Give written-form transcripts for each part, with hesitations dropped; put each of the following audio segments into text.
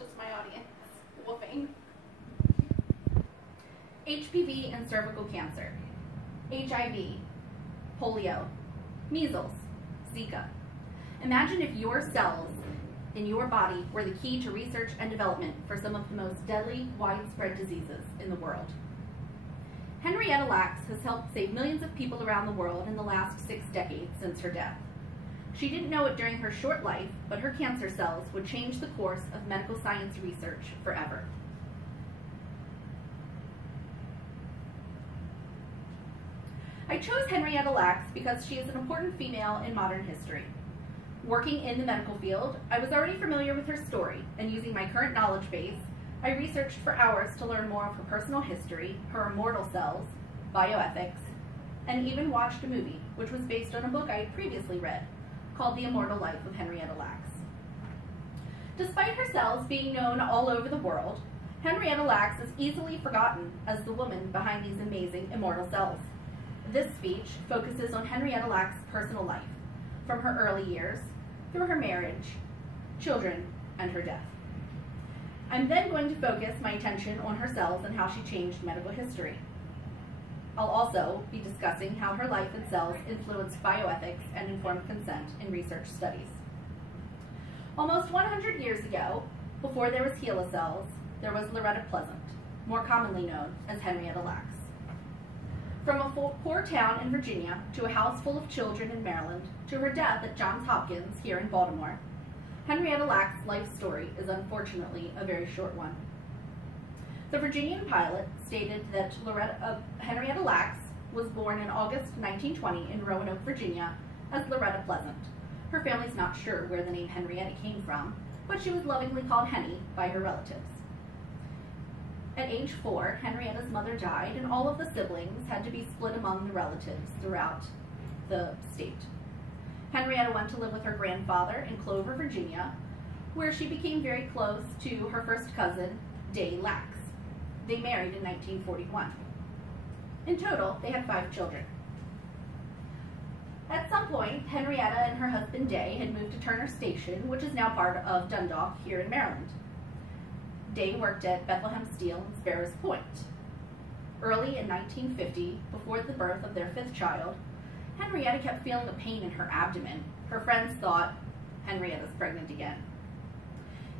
just my audience. Woofing. HPV and cervical cancer, HIV, polio, measles, Zika. Imagine if your cells in your body were the key to research and development for some of the most deadly, widespread diseases in the world. Henrietta Lacks has helped save millions of people around the world in the last 6 decades since her death. She didn't know it during her short life, but her cancer cells would change the course of medical science research forever. I chose Henrietta Lacks because she is an important female in modern history. Working in the medical field, I was already familiar with her story, and using my current knowledge base, I researched for hours to learn more of her personal history, her immortal cells, bioethics, and even watched a movie, which was based on a book I had previously read, called The Immortal Life of Henrietta Lacks. Despite her cells being known all over the world, Henrietta Lacks is easily forgotten as the woman behind these amazing immortal cells. This speech focuses on Henrietta Lacks' personal life, from her early years, through her marriage, children, and her death. I'm then going to focus my attention on her cells and how she changed medical history. I'll also be discussing how her life and cells influenced bioethics and informed consent in research studies. Almost 100 years ago, before there was HeLa cells, there was Loretta Pleasant, more commonly known as Henrietta Lacks. From a poor town in Virginia to a house full of children in Maryland to her death at Johns Hopkins here in Baltimore, Henrietta Lacks' life story is unfortunately a very short one. The Virginian pilot stated that Henrietta Lacks was born in August 1920 in Roanoke, Virginia, as Loretta Pleasant. Her family's not sure where the name Henrietta came from, but she was lovingly called Henny by her relatives. At age 4, Henrietta's mother died, and all of the siblings had to be split among the relatives throughout the state. Henrietta went to live with her grandfather in Clover, Virginia, where she became very close to her first cousin, Day Lacks. They married in 1941. In total, they had 5 children. At some point, Henrietta and her husband Day had moved to Turner Station, which is now part of Dundalk here in Maryland. Day worked at Bethlehem Steel in Sparrows Point. Early in 1950, before the birth of their 5th child, Henrietta kept feeling a pain in her abdomen. Her friends thought, Henrietta's pregnant again.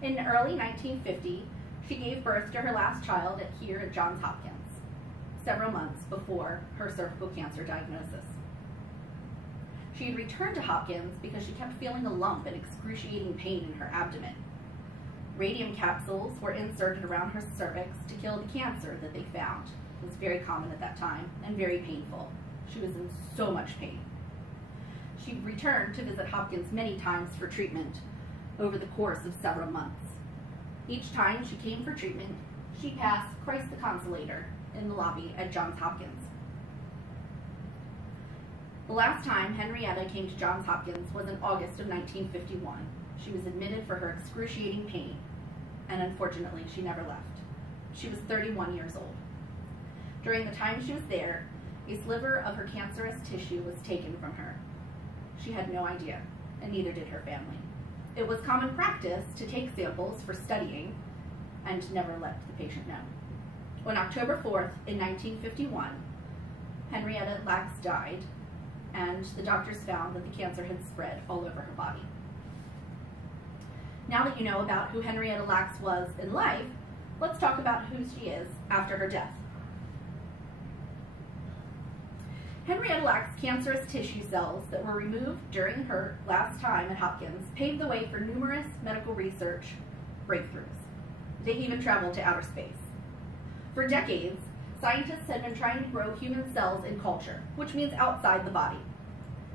In early 1950, she gave birth to her last child here at Johns Hopkins, several months before her cervical cancer diagnosis. She had returned to Hopkins because she kept feeling a lump and excruciating pain in her abdomen. Radium capsules were inserted around her cervix to kill the cancer that they found. It was very common at that time and very painful. She was in so much pain. She returned to visit Hopkins many times for treatment over the course of several months. Each time she came for treatment, she passed Christ the Consolator in the lobby at Johns Hopkins. The last time Henrietta came to Johns Hopkins was in August of 1951. She was admitted for her excruciating pain, and unfortunately, she never left. She was 31 years old. During the time she was there, a sliver of her cancerous tissue was taken from her. She had no idea, and neither did her family. It was common practice to take samples for studying and never let the patient know. On October 4th, in 1951, Henrietta Lacks died, and the doctors found that the cancer had spread all over her body. Now that you know about who Henrietta Lacks was in life, let's talk about who she is after her death. Henrietta Lacks' cancerous tissue cells that were removed during her last time at Hopkins paved the way for numerous medical research breakthroughs. They even traveled to outer space. For decades, scientists had been trying to grow human cells in culture, which means outside the body.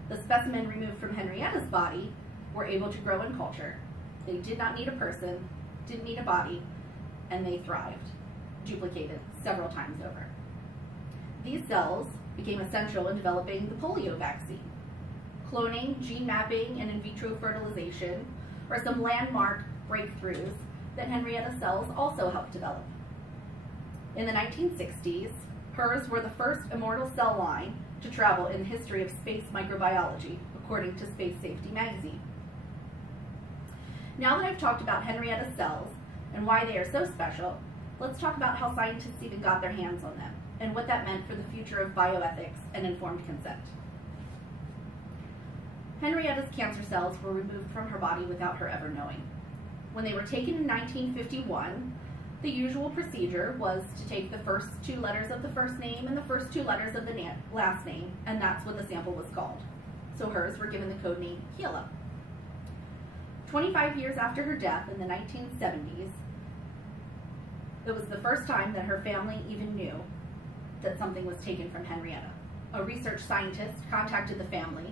The specimen removed from Henrietta's body were able to grow in culture. They did not need a person, didn't need a body, and they thrived, duplicated several times over. These cells became essential in developing the polio vaccine. Cloning, gene mapping, and in vitro fertilization are some landmark breakthroughs that Henrietta's cells also helped develop. In the 1960s, hers were the first immortal cell line to travel in the history of space microbiology, according to Space Safety magazine. Now that I've talked about Henrietta's cells and why they are so special, let's talk about how scientists even got their hands on them and what that meant for the future of bioethics and informed consent. Henrietta's cancer cells were removed from her body without her ever knowing. When they were taken in 1951, the usual procedure was to take the first 2 letters of the first name and the first 2 letters of the last name, and that's what the sample was called. So hers were given the code name Hela. 25 years after her death in the 1970s, it was the first time that her family even knew that something was taken from Henrietta. A research scientist contacted the family,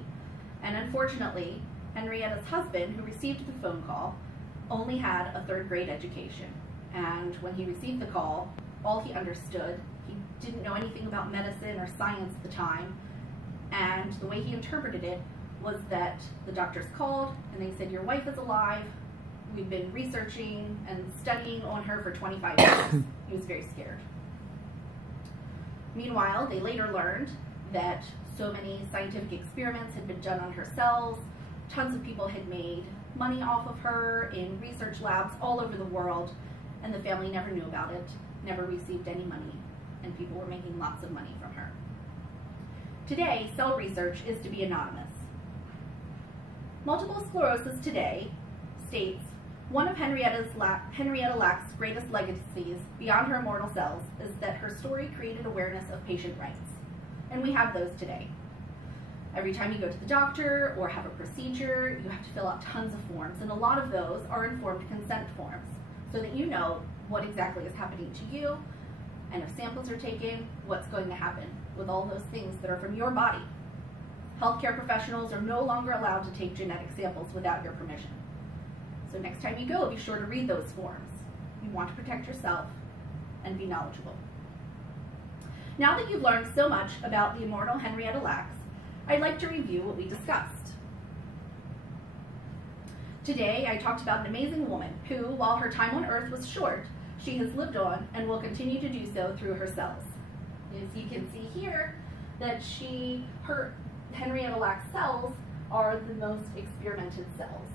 and unfortunately, Henrietta's husband, who received the phone call, only had a 3rd grade education. And when he received the call, all he understood, he didn't know anything about medicine or science at the time, and the way he interpreted it was that the doctors called and they said, "Your wife is alive. We've been researching and studying on her for 25 years. He was very scared. Meanwhile, they later learned that so many scientific experiments had been done on her cells. Tons of people had made money off of her in research labs all over the world, and the family never knew about it, never received any money, and people were making lots of money from her. Today, cell research is to be anonymous. Multiple sclerosis today states, one of Henrietta Lacks' greatest legacies beyond her immortal cells is that her story created awareness of patient rights. And we have those today. Every time you go to the doctor or have a procedure, you have to fill out tons of forms, and a lot of those are informed consent forms, so that you know what exactly is happening to you, and if samples are taken, what's going to happen with all those things that are from your body. Healthcare professionals are no longer allowed to take genetic samples without your permission. So next time you go, be sure to read those forms. You want to protect yourself and be knowledgeable. Now that you've learned so much about the immortal Henrietta Lacks, I'd like to review what we discussed. Today, I talked about an amazing woman who, while her time on Earth was short, she has lived on and will continue to do so through her cells. As you can see here, that her Henrietta Lacks cells are the most experimented cells.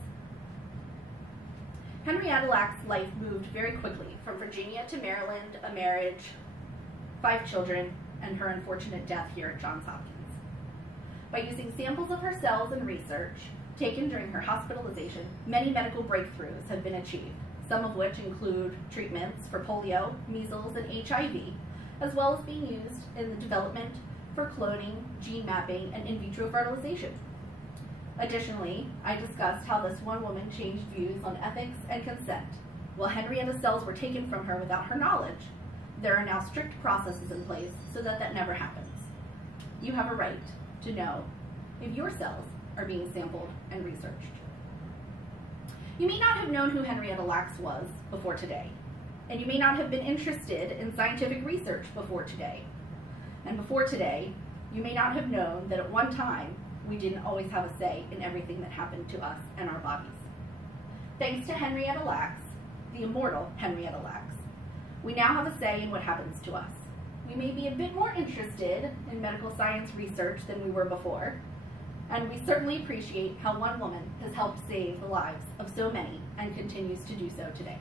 Henrietta Lacks' life moved very quickly from Virginia to Maryland, a marriage, 5 children, and her unfortunate death here at Johns Hopkins. By using samples of her cells in research taken during her hospitalization, many medical breakthroughs have been achieved, some of which include treatments for polio, measles, and HIV, as well as being used in the development for cloning, gene mapping, and in vitro fertilization. Additionally, I discussed how this one woman changed views on ethics and consent. While Henrietta's cells were taken from her without her knowledge, there are now strict processes in place so that that never happens. You have a right to know if your cells are being sampled and researched. You may not have known who Henrietta Lacks was before today, and you may not have been interested in scientific research before today. And before today, you may not have known that at one time, we didn't always have a say in everything that happened to us and our bodies. Thanks to Henrietta Lacks, the immortal Henrietta Lacks, we now have a say in what happens to us. We may be a bit more interested in medical science research than we were before, and we certainly appreciate how one woman has helped save the lives of so many and continues to do so today.